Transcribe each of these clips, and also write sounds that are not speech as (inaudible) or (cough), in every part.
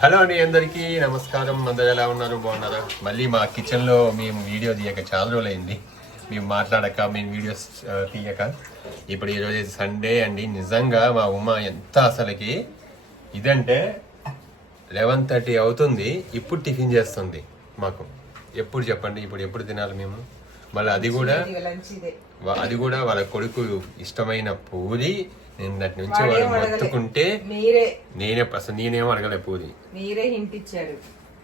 Hello అండి అందరికీ నమస్కారం. అందరు ఎలా ఉన్నారు? బాగున్నారా? మళ్ళీ మా కిచెన్లో మేము వీడియో తీయక చాలా రోజులైంది. మేము మాట్లాడక మేము వీడియోస్ తీయక. ఇప్పుడు ఈరోజు సండే అండి. నిజంగా మా ఉమ్మ ఎంత అసలుకి ఇదంటే లెవెన్ థర్టీ అవుతుంది. ఇప్పుడు టిఫిన్ చేస్తుంది మాకు. ఎప్పుడు చెప్పండి? ఇప్పుడు ఎప్పుడు తినాలి మేము? మళ్ళీ అది కూడా అది కూడా వాళ్ళ కొడుకు ఇష్టమైన పూరి నిన్నటి నుంచి వాడేం వాడు అడగలే. మొత్తుకుంటే మీరే. నేనే అసలు నేనేం అడగలే పూరి మీరే హింట్ ఇచ్చారు.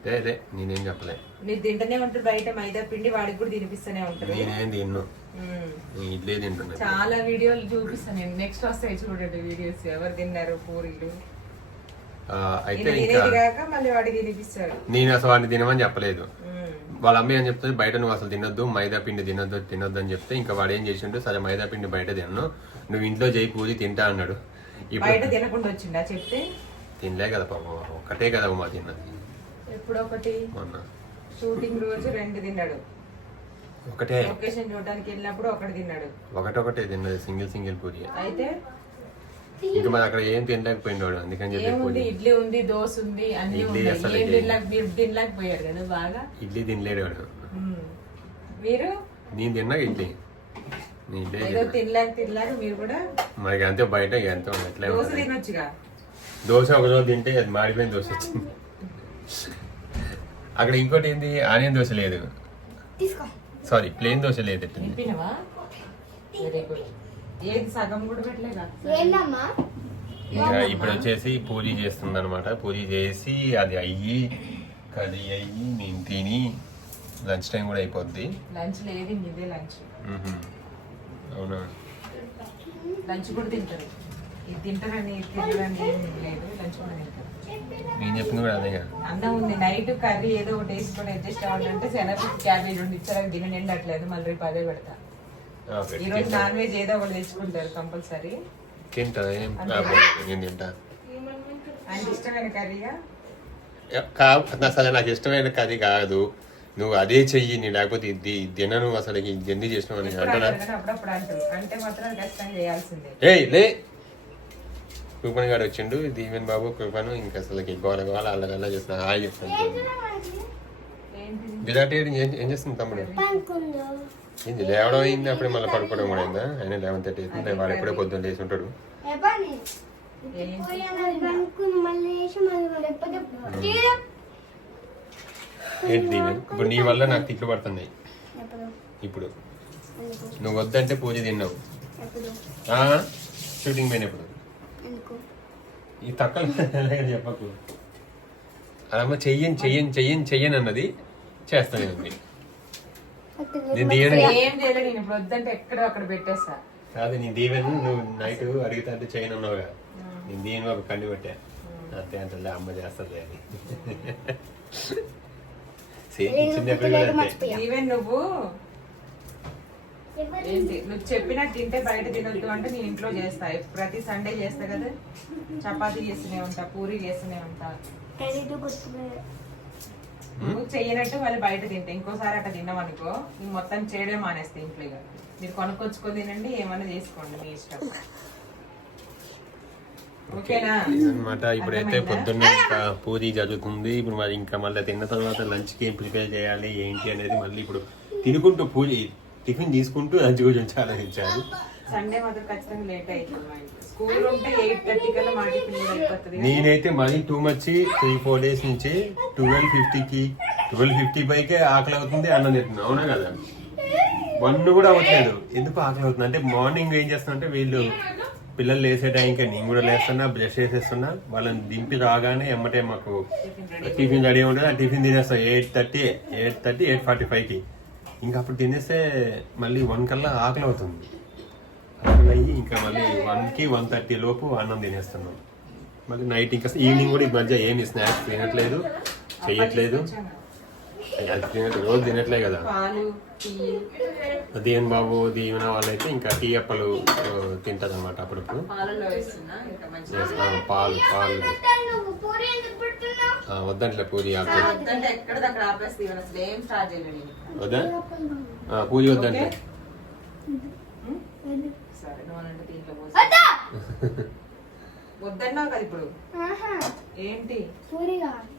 లే లే నేనేం చెప్పలే. మీరు తింటూనే ఉంటారు బయట మైదా పిండి వాడికి కూడా తినిపిస్తూనే ఉంటారు. నేనేం తిన్ను. నేను ఇడ్లీ తింటున్నా చాలా వీడియోలు చూపిస్తాను నేను. నెక్స్ట్ వస్తాయి చూడండి వీడియోస్ ఎవరు తిన్నారు పూరీలు? అయితే ఈయన ఇంకా తినేది కాక మళ్ళీ వాడికి తినిపిస్తారు నేను అసలు వాడిని తినమని చెప్పలేదు. వాళ్ళ అమ్మ ఏం చెప్తుంది? బయట నువ్వు అసలు తినొద్దు మైదా పిండి తినొద్దు తినొద్దు అని చెప్తే ఇంకా వాడు ఏం చేసిండు? సరే మైదా పిండి బయట తిన్ను. నువ్వు ఇంట్లో చేయి పూరి తింటా అన్నాడు. బయట తినకుండా వచ్చిండా? చెప్తే? తినలే కదా పాపం ఒక్కటే కదా మా తిన్నది. ఎప్పుడొకటి? మొన్న. షూటింగ్ రోజు రెండు తిన్నాడు. ఒకటే లొకేషన్ చూడడానికి వెళ్ళినప్పుడు ఒకటి తిన్నాడు. ఒకటొకటే తిన్నది సింగిల్ సింగిల్ పూరి అయితే? ఇంకా మరి అక్కడ ఏం తినలేకపోయింది వాడు అందుకని చెప్పి ఏముంది? ఇడ్లీ ఉంది దోశ ఉంది అన్ని ఇడ్లీ ఉన్నాయి. అసలు ఏం తినలేక మీరు తినలేకపోయారు కదా బాగా? ఇడ్లీ తినలేడు వాడు మ్మ్. మీరు? నేను తిన్నా ఇడ్లీ. ఏదో తిన్నా. తినలేక తినలేరు మీరు కూడా మనకి అంతే బయట ఎంతో దోశ ఉంటుంది తినొచ్చుగా? దోశ ఒక రోజు తింటే అది మాడిపోయిన దోశ వచ్చింది అక్కడ ఇంకోటి ఏంది? ఆనియన్ దోశ లేదు. సారీ ప్లేన్ దోశ లేదు ఏది సగం కూడా పెట్టలేదా? ఇప్పుడు వచ్చేసి పూరి చేస్తుంది అనమాట పూరి చేసి అది అయ్యి కర్రీ అయ్యి నేను తిని లంచ్ టైం కూడా అయిపోద్ది. లంచ్ లేదు ఇదే లంచ్. లంచ్ కూడా తింటారు. ఇది తింటారని తింటారని లేదు లంచ్ కూడా తింటారు. నేను చెప్పింది కూడా అదే కదా. అన్నం ఉంది. నైట్ కర్రీ ఏదో ఒకటి వేసుకొని అడ్జస్ట్ అవ్వాలంటే శనగ క్యాబేజ్ రెండు ఇచ్చారు దిన నిండట్లేదు. మళ్ళీ రేపు అదే పెడతా. ఈ రోజు తింటా. నాన్ వెజ్ ఏదో ఒకటి తెచ్చుకుంటారు కంపల్సరీ. తింటా నేను తింటా. ఆయనకి ఇష్టమైన కర్రీగా? నాకు ఇష్టమైన కర్రీ కాదు. నువ్వు అదే చెయ్యి నీ లేకపోతే ఇది తినను అసలు ఎందుకు చేసినావు అని అంటారా. ఏయ్ లే! కృపన్ గారు వచ్చిండు దీవెన్ బాబు కృపను ఇంకా అసలు గోల గోల అల్లగల్లా చేస్తున్నా. హాయ్ చెప్తాను విరాట్ ఏం ఏం చేస్తుంది తమ్ముడు? ఏంది లేవడం అయింది అప్పుడే మళ్ళీ పడుకోవడం కూడా అయిందా? ఆయన లెవెన్ థర్టీ అవుతుంది వాడు ఎప్పుడే పొద్దున్న లేచి ఉంటాడు. ఏంటి దీవెన్ ఇప్పుడు నీ వల్ల నాకు తిట్లు పడుతున్నాయి. ఇప్పుడు. నువ్వు వద్దంటే పూజ తిన్నావు? షూటింగ్ పోయినప్పుడు. ఎందుకు? ఈ తక్కువ (laughs) చెప్పకు. అదమ్మ చెయ్యని చెయ్యని చెయ్యని చెయ్యని అన్నది చేస్తానే ఉంది నేను దీవెన ఏం చేయలేదు నేను ఇప్పుడు వద్దంటే ఎక్కడో అక్కడ పెట్టేస్తా. కాదు నీ దీవెన్ నువ్వు నైట్ అడిగితే అంటే చేయను అన్నావుగా. నేను దీవెన ఒక కండి పెట్టా అంతే అంటే అమ్మ చేస్తుంది అని సేమ్ కిచెన్ ఎప్పుడు కూడా అంతే ఈవెన్ నువ్వు? ఏంటి? నువ్వు చెప్పినట్టు తింటే బయట తినొద్దు అంటే నేను ఇంట్లో చేస్తా. ప్రతి సండే చేస్తా కదా. చపాతీ చేస్తూనే ఉంటా పూరీ చేస్తూనే ఉంటా. నువ్వు చెయ్యనట్టు వాళ్ళు బయట తింటా ఇంకోసారి అట్లా తిన్నామనుకో నేను మొత్తం చేయడం మానేస్తా ఇంట్లో ఇక. మీరు కొనుక్కొచ్చుకొని తినండి ఏమైనా చేసుకోండి మీ ఇష్టం. అనమాట ఇప్పుడైతే? పొద్దున్నే ఇంకా పూరి జరుగుతుంది ఇప్పుడు మరి ఇంకా మళ్ళీ తిన్న తర్వాత లంచ్కి ఏం ప్రిపేర్ చేయాలి ఏంటి అనేది మళ్ళీ ఇప్పుడు తినుకుంటూ పూరి టిఫిన్ తీసుకుంటూ లంచ్ గురించి ఆలోచించాలి. సండే మాత్రం ఖచ్చితంగా లేట్ అవుతుంది మా ఇంట్లో. స్కూల్ ఉంటే ఎయిట్ థర్టీ కల్లా మా టిఫిన్ కూడా అయిపోతుంది నేనైతే మరీ too much three four days నుంచి ట్వెల్వ్ ఫిఫ్టీకి ట్వెల్వ్ ఫిఫ్టీ పైకే ఆకలి అవుతుంది అన్నం తింటున్నా. అవునా కదా? వన్ కూడా అవ్వట్లేదు. ఎందుకు ఆకలి అవుతుంది? అంటే మార్నింగ్ ఏం చేస్తున్నా అంటే వీళ్ళు పిల్లలు లేసే టైంకి నేను కూడా లేస్తున్నా బ్రష్ చేసేస్తున్నా. వాళ్ళని దింపి రాగానే ఎమ్మటే మాకు టిఫిన్ రెడీ ఉంటుంది. ఆ టిఫిన్ తినేస్తాం eight thirty eight thirty eight forty ఫైవ్కి ఇంకా అప్పుడు తినేస్తే మళ్ళీ వన్ కల్లా ఆకలి అవుతుంది. ఆకలి అయ్యి ఇంకా మళ్ళీ వన్కి వన్ థర్టీ లోపు అన్నం తినేస్తున్నాం. మళ్ళీ నైట్ ఇంకా ఈవినింగ్ కూడా ఈ మధ్య ఏమి స్నాక్స్ తినట్లేదు చెయ్యట్లేదు రోజు తినట్లే కదా. దీవెన్ బాబు దీవెన వాళ్ళైతే ఇంకా టీ అప్పలు తింటారు అనమాట అప్పుడప్పుడు. పాలు పాలు నువ్వు పూరి ఎందుకు పెడుతున్నావు ఆ, వద్దంట్లే పూరి ఆపే. వద్దంటే ఎక్కడ అక్కడ ఆపేస్తే ఇవన్నీ అసలు ఏం స్టార్ట్ చేయలేదు నేను. వద్దా? ఆ, పూరి వద్దంటే. వద్దన్నావు కదా ఇప్పుడు. ఏంటి? పూరి కావాలి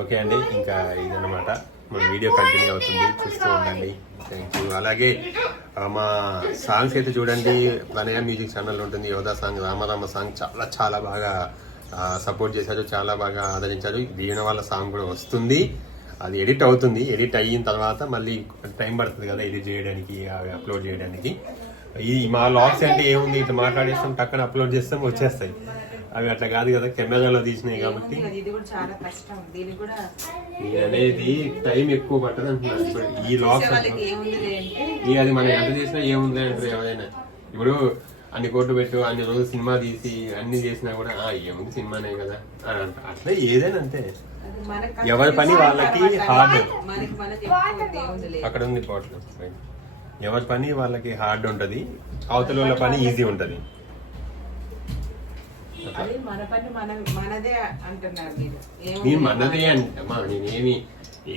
ఓకే అండి ఇంకా ఇదన్నమాట. మన వీడియో కంటిన్యూ అవుతుంది. చూస్తూ ఉండండి. థ్యాంక్ యూ అలాగే మా సాంగ్స్ అయితే చూడండి. ప్రణయ మ్యూజిక్ ఛానల్ ఉంటుంది. యోధా సాంగ్ రామరామ సాంగ్ చాలా చాలా బాగా సపోర్ట్ చేశారు. చాలా బాగా ఆదరించారు. వీణ వాళ్ళ సాంగ్ కూడా వస్తుంది. అది ఎడిట్ అవుతుంది. ఎడిట్ అయిన తర్వాత మళ్ళీ టైం పడుతుంది కదా ఎడిట్ చేయడానికి అవి అప్లోడ్ చేయడానికి. ఈ మా లాగ్స్ అంటే ఏముంది? ఇట్లా మాట్లాడేస్తాం టక్కన అప్లోడ్ చేస్తాం వచ్చేస్తాయి. అవి అట్లా కాదు కదా కెమెరాలో తీసినాయి కాబట్టి. ఇది కూడా చాలా కష్టం. దీనికి కూడా ఇది అనేది టైం ఎక్కువ పట్టదు అంటున్నారు. ఇప్పుడు ఈ అంటే ఈ అది మనం ఎంత చేసినా ఏముంది అంటారు ఎవరైనా. ఇప్పుడు అన్ని కోట్లు పెట్టు అన్ని రోజులు సినిమా తీసి అన్ని చేసినా కూడా ఆ ఏముంది సినిమానే కదా అని అంటారు. అట్లా ఏదైనా అంతే. అది మనకు ఎవరి పని వాళ్ళకి హార్డ్ అక్కడ ఉంది కోట్లు ఎవరి పని వాళ్ళకి హార్డ్ ఉంటది. అవతల వాళ్ళ పని ఈజీ ఉంటది. నేను మనదే అంటే అమ్మా నేనేమి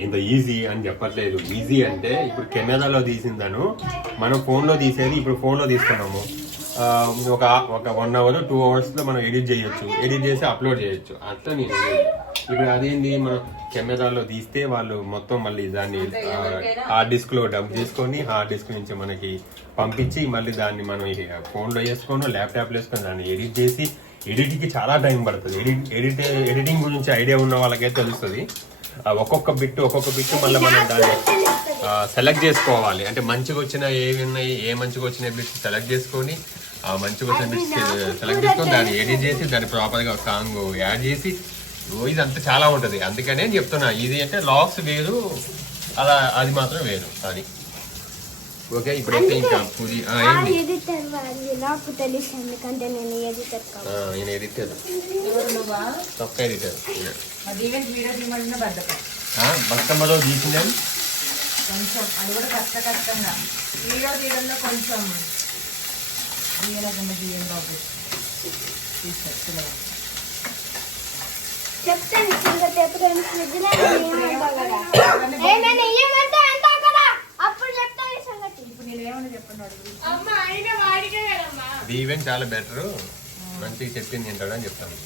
ఏందో ఈజీ అని చెప్పట్లేదు. ఈజీ అంటే ఇప్పుడు కెమెరాలో తీసిందను మనం ఫోన్లో తీసేది ఇప్పుడు ఫోన్లో తీసుకున్నాము ఒక ఒక వన్ అవర్ టూ అవర్స్లో మనం ఎడిట్ చేయొచ్చు. ఎడిట్ చేసి అప్లోడ్ చేయొచ్చు. అట్లా నేను. ఇప్పుడు అదేంది మనం కెమెరాలో తీస్తే వాళ్ళు మొత్తం మళ్ళీ దాన్ని హార్డ్ డిస్క్లో డబ్ చేసుకొని హార్డ్ డిస్క్ నుంచి మనకి పంపించి మళ్ళీ దాన్ని మనం ఫోన్లో వేసుకోను ల్యాప్టాప్లో వేసుకొని దాన్ని ఎడిట్ చేసి ఎడిట్కి చాలా టైం పడుతుంది. ఎడిట్ ఎడిట్ ఎడిటింగ్ గురించి ఐడియా ఉన్న వాళ్ళకైతే తెలుస్తుంది. ఆ ఒక్కొక్క బిట్ ఒక్కొక్క బిట్ మళ్ళీ మనం దాన్ని సెలెక్ట్ చేసుకోవాలి. అంటే మంచిగా వచ్చిన ఏవి ఉన్నాయి ఏ మంచిగా వచ్చిన బిట్స్ సెలెక్ట్ చేసుకొని ఆ మంచిగా వచ్చిన బిట్స్ సెలెక్ట్ చేసుకొని దాన్ని ఎడిట్ చేసి దాన్ని ప్రాపర్గా సాంగ్ యాడ్ చేసి ఓ ఇదంతా చాలా ఉంటది. అందుకనే నేను చెప్తున్నా ఇది అంటే లాక్స్ వేరు అలా అది మాత్రం వేరు అది ఓకే ఇప్పుడైతే ఇంకా పూరి ఎడిటర్ నాకు తెలుసు ఎందుకంటే నేను ఎడిటర్ ఈయన ఎడిటర్ తొక్క ఎడిటర్ బద్దకం బతుకమ్మలో తీసిందేం కొంచెం అది కూడా కష్ట కష్టంగా వీడియో తీయడంలో కొంచెం తీయలేకుండా తీయం బాబు చెప్తాను ఈవెంట్ చాలా బెటర్. మంచిగా చెప్పింది ఏంటాడు అని చెప్తాను.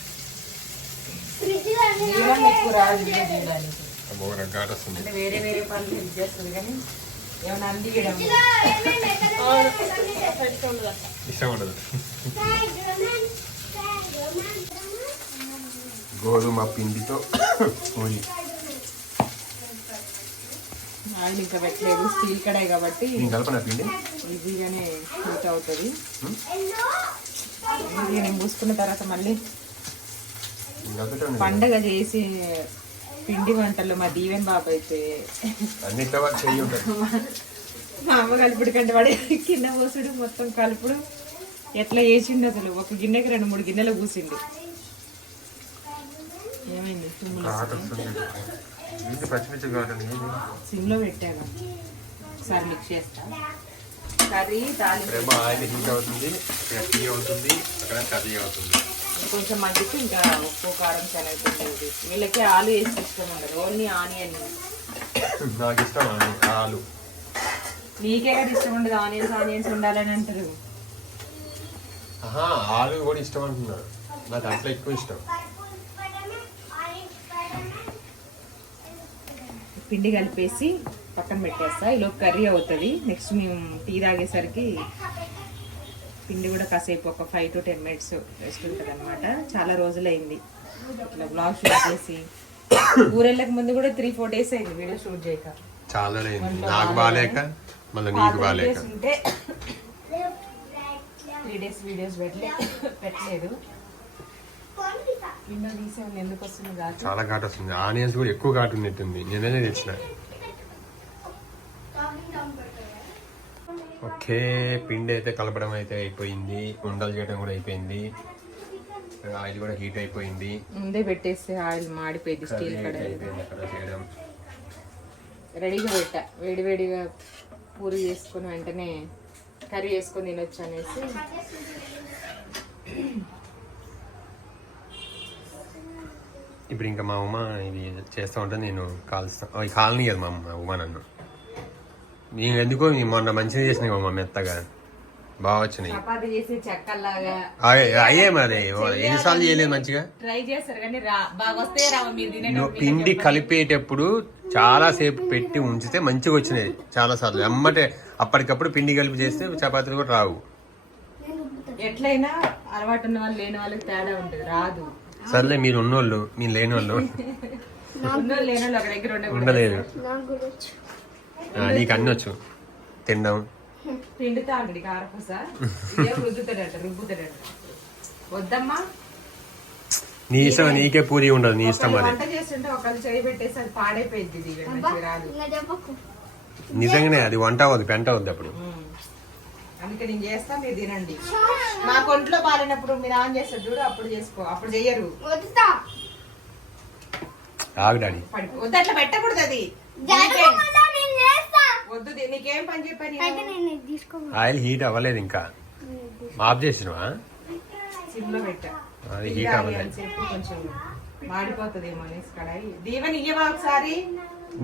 ఫ్రిడ్జ్లో ఈవెంట్ ఎక్కువ రాదు వీడియో తీయడానికి అబ్బో నాకు ఘాట్ వస్తుంది అంటే వేరే వేరే పనులు హెల్ప్ చేస్తుంది కానీ ఏమైనా అందియడం ఇష్టం ఉండదు గోధుమ పిండితో పూరి. ఆయిల్ ఇంకా పెట్టలేదు. స్టీల్ కడాయి కాబట్టి ఈజీగానే హీట్ అవుతుంది. నేను పూసుకున్న తర్వాత మళ్ళీ. పండగ చేసి పిండి వంటలు మా దీవెన్ బాబు అయితే. మా అమ్మ కలుపుడు కంటే వాడు కింద పోసుడు మొత్తం కలుపుడు. ఎట్లా చేసిండు అసలు. ఒక గిన్నెకి రెండు మూడు గిన్నెలు పూసిండు. ఏమైంది? ఏంటి పచ్చిమిర్చి ఏంటి? సిమ్లో పెట్టాను. ఒకసారి మిక్స్ చేస్తా. కర్రీ ఇక్కడేమో ఆయిల్ హీట్ అవుతుంది టీ అవుతుంది అక్కడ కర్రీ అవుతుంది. కొంచెం మగ్గితే ఇంకా ఉప్పు కారం శనగపిండి వీళ్ళకి ఆలు వేసి ఇష్టం ఉండదు. Only onion. నాకు ఇష్టం ఆలు- నీకే కదా ఇష్టం ఉండదు? ఆనియన్స్ ఆనియన్స్ ఉండాలని అంటారు. ఆలు కూడా ఇష్టం అంటున్నా నాకు అట్లా ఎక్కువ ఇష్టం. పిండి కలిపేసి పక్కన పెట్టేస్తా. ఇలా కర్రీ అవుతుంది. నెక్స్ట్ మేము టీ తాగేసరికి పిండి కూడా కాసేపు ఒక five to ten minutes rest ఉంటుంది అనమాట చాలా రోజులైంది. ఇట్లా బ్లాగ్ షూట్ చేసి ఊరెళ్ళక ముందు కూడా త్రీ ఫోర్ డేస్ అయింది వీడియో షూట్ చేయక. చాలా అయింది నాకు బాగాలేక మళ్ళీ నీకు బాగాలేక డేస్ ఉంటే త్రీ డేస్ వీడియోస్ పెట్టలే పెట్టలేదు విండో తీసే ఎందుకు వస్తుంది కాదు చాలా ఘాట్ వస్తుంది. ఆనియన్స్ కూడా ఎక్కువ ఘాటు ఉన్నట్టుంది. నేనే తెచ్చిన. ఓకే పిండి అయితే కలపడం అయితే అయిపోయింది. ఉండలు చేయడం కూడా అయిపోయింది. ఆయిల్ కూడా హీట్ అయిపోయింది. ముందే పెట్టేస్తే ఆయిల్ మాడిపోయింది స్టీల్ అక్కడ చేయడం. రెడీగా పెట్టా. వేడివేడిగా పూరి చేసుకుని వెంటనే కర్రీ వేసుకొని తినొచ్చు అనేసి. ఇప్పుడు ఇంకా మా ఉమ ఇది చేస్తూ ఉంటే నేను కాల్స్తా. అవి కాలనీ కదా మా అమ్మ ఉమ నన్ను. నేను ఎందుకో ఈ మొన్న మంచిగా చేసినాయి మా మెత్తగా. బాగా వచ్చినాయి. అయ్యే మరి ఎన్నిసార్లు చేయలేదు మంచిగా? ట్రై చేస్తారు కానీ బాగా పిండి కలిపేటప్పుడు చాలా సేపు పెట్టి ఉంచితే మంచిగా వచ్చినాయి చాలా సార్లు. ఎమ్మటే అప్పటికప్పుడు పిండి కలిపి చేస్తే చపాతీలు కూడా రావు. ఎట్లయినా అలవాటు ఉన్న వాళ్ళు లేని వాళ్ళకి తేడా ఉంటుంది రాదు. సర్లే మీరు ఉన్నోళ్ళు మీరు లేనోళ్ళు. ఉండలేదు. నాకు అన్ని వచ్చు. తినడం పిండితో అంగడి కారపూస ఇదే రుద్దుతాడట రుబ్బుతాడట వద్దమ్మా నీ ఇష్టం నీకే పూరి ఉండదు నీ ఇష్టం అది. నిజంగానే అది వంట అవ్వదు పెంట అవుద్ది అప్పుడు. అందుకే నేను చేస్తా మీరు తినండి. మా కొంట్లో పాలినప్పుడు మీరు ఆన్ చేస్తారు చూడు అప్పుడు చేసుకో అప్పుడు చెయ్యరు. వద్దుతా. ఆగు డాడీ. పడిపో వద్దు అట్లా పెట్టకూడదు అది. జరగకుండా నేను చేస్తా. వద్దు నీకేం పని చెప్పాను ఆయిల్ హీట్ అవ్వలేదు ఇంకా. ఆఫ్ చేసినవా? సిమ్లో పెట్టా. అది ఇది హీట్ ఆగి అవ్వలేదు. అంతసేపు కొంచెం మాడిపోతుందేమో అనేసి కడాయి. దీవెన్ ఇయ్యవా ఒకసారి?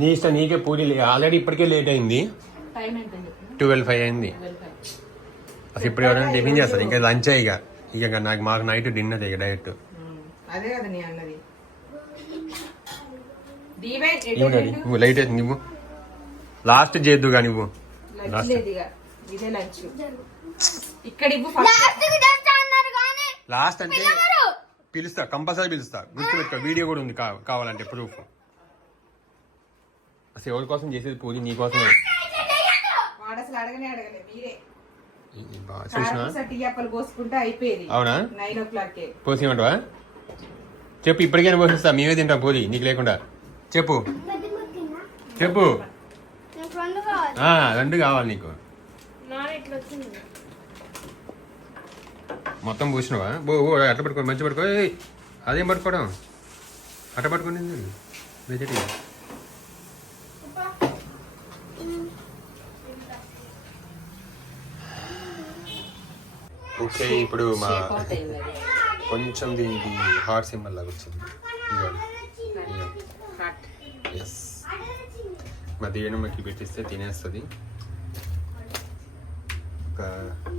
నీ ఇష్టం నీకే పూరి ఆల్రెడీ ఇప్పటికే లేట్ అయింది. టైం ఎంత చెప్పు? ట్వెల్వ్ ఫైవ్ అయింది. అసలు ఇప్పుడు ఎవరైనా టిఫిన్ చేస్తారు ఇంకా లంచ్ ఇక? ఇక నాకు మాకు నైట్ డిన్నర్ ఇక డైరెక్ట్. అదే కదా నీ అన్నది. నువ్వు లైట్ అయితే నువ్వు లాస్ట్ చేద్దుగా నువ్వు లాస్ట్ అంటే? పిలుస్తా కంపల్సరీ పిలుస్తా. గుర్తుపెట్టుకో వీడియో కూడా ఉంది కా- కావాలంటే ప్రూఫ్ అసలు ఎవరి కోసం చేసేది పూరి నీ కోసమే. వాడు అసలు అడగనే అడగలే మీరే. అవునా? పోసేయమంటావా చెప్పు ఇప్పటికైనా పోషిస్తా మేమే తింటాం పూరి నీకు లేకుండా. చెప్పు. చెప్పు. రెండు కావాలి నీకు. మొత్తం పూసినవా? బో ఓ అట్ట పట్టుకో మంచి పట్టుకో. అదేం పట్టుకోవడం? అట్ట పట్టుకోండి వెజిటీ ఓకే ఇప్పుడు మా కొంచెం దీనికి హార్ట్ సింబల్ లాగా వచ్చింది. ఎస్ మా దేనమ్మకి పెట్టిస్తే తినేస్తుంది. ఒక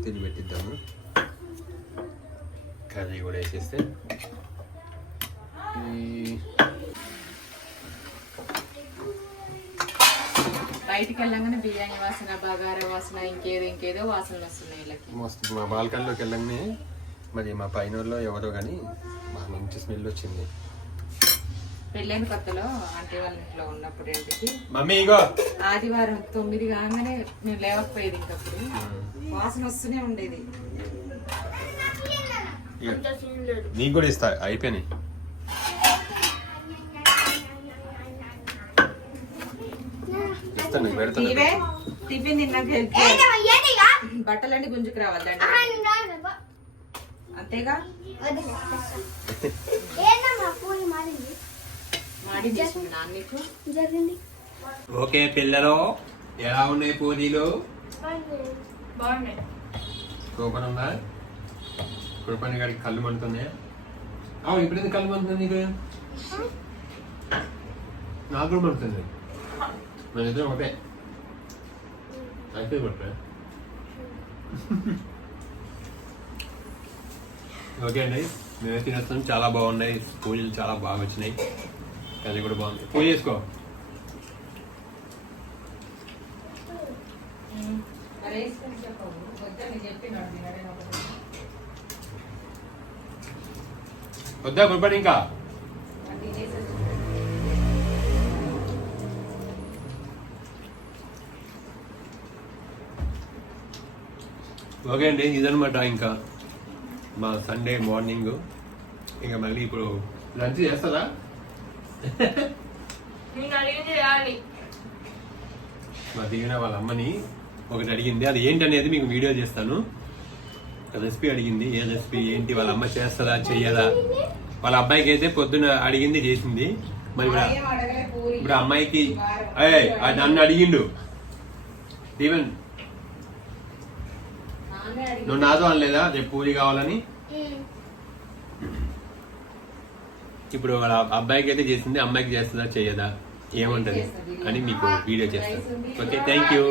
తిని పెట్టిద్దాము. కర్రీ కూడా వేసేస్తే. బయటికి వెళ్ళంగానే బిర్యానీ వాసన బగారా వాసన ఇంకేదో ఇంకేదో వాసనలు వస్తున్నాయి వీళ్ళకి. మస్తు మా బాల్కనీలోకి వెళ్ళంగానే మరి మా పైన ఎవరో కానీ మాకు మంచి స్మెల్ వచ్చింది. పెళ్ళైన కొత్తలో అంటే వాళ్ళ ఇంట్లో ఉన్నప్పుడు ఇంటికి మమ్మీ ఇగో. ఆదివారం తొమ్మిది కాగానే మేము లేవకపోయేది ఇంకప్పుడు. వాసన వస్తూనే ఉండేది. నీకు కూడా ఇస్తా అయిపోయినాయి. ఇస్తాను నీకు పెడతాను టిఫిన్ తిన్నాక బట్టలన్నీ గుంజుకు రావాలి దండ అంతేగా? ఓకే పిల్లలు ఎలా ఉన్నాయి పూరీలు? బాగున్నాయి. సూపర్ ఉందా? కృపణి గారికి కళ్ళు మండుతున్నాయా? అవును ఇప్పుడు కళ్ళు మండుతుంది నీకు? నాకు కూడా మండుతుంది మన ఇద్దరం ఒకటే అయితే కొట్టే ఓకే అండి మేమే తినేస్తాం చాలా బాగున్నాయి పూజలు చాలా బాగా వచ్చినాయి అది కూడా బాగుంది పూజ చేసుకో. వద్దా కృపణి ఇంకా ఓకే అండి ఇదనమాట ఇంకా మా సండే మార్నింగ్ ఇంకా మళ్ళీ ఇప్పుడు లంచ్ చేయాలి మా దిగిన వాళ్ళ అమ్మని ఒకటి అడిగింది. అది ఏంటి అనేది మీకు వీడియో చేస్తాను. రెసిపీ అడిగింది. ఏ రెసిపీ ఏంటి వాళ్ళ అమ్మ చేస్తుందా చెయ్యదా? వాళ్ళ అబ్బాయికి అయితే పొద్దున అడిగింది చేసింది. మరి ఇప్పుడు అమ్మాయికి నన్ను అడిగిండు. ఈవెన్ నువ్వు నాతో అనలేదా? రేపు పూరి కావాలని? ఇప్పుడు వాళ్ళ అబ్బాయికి అయితే చేసింది అమ్మాయికి చేస్తుందా చెయ్యదా ఏముంటది? అని మీకు వీడియో చేస్తాను ఓకే థ్యాంక్ యూ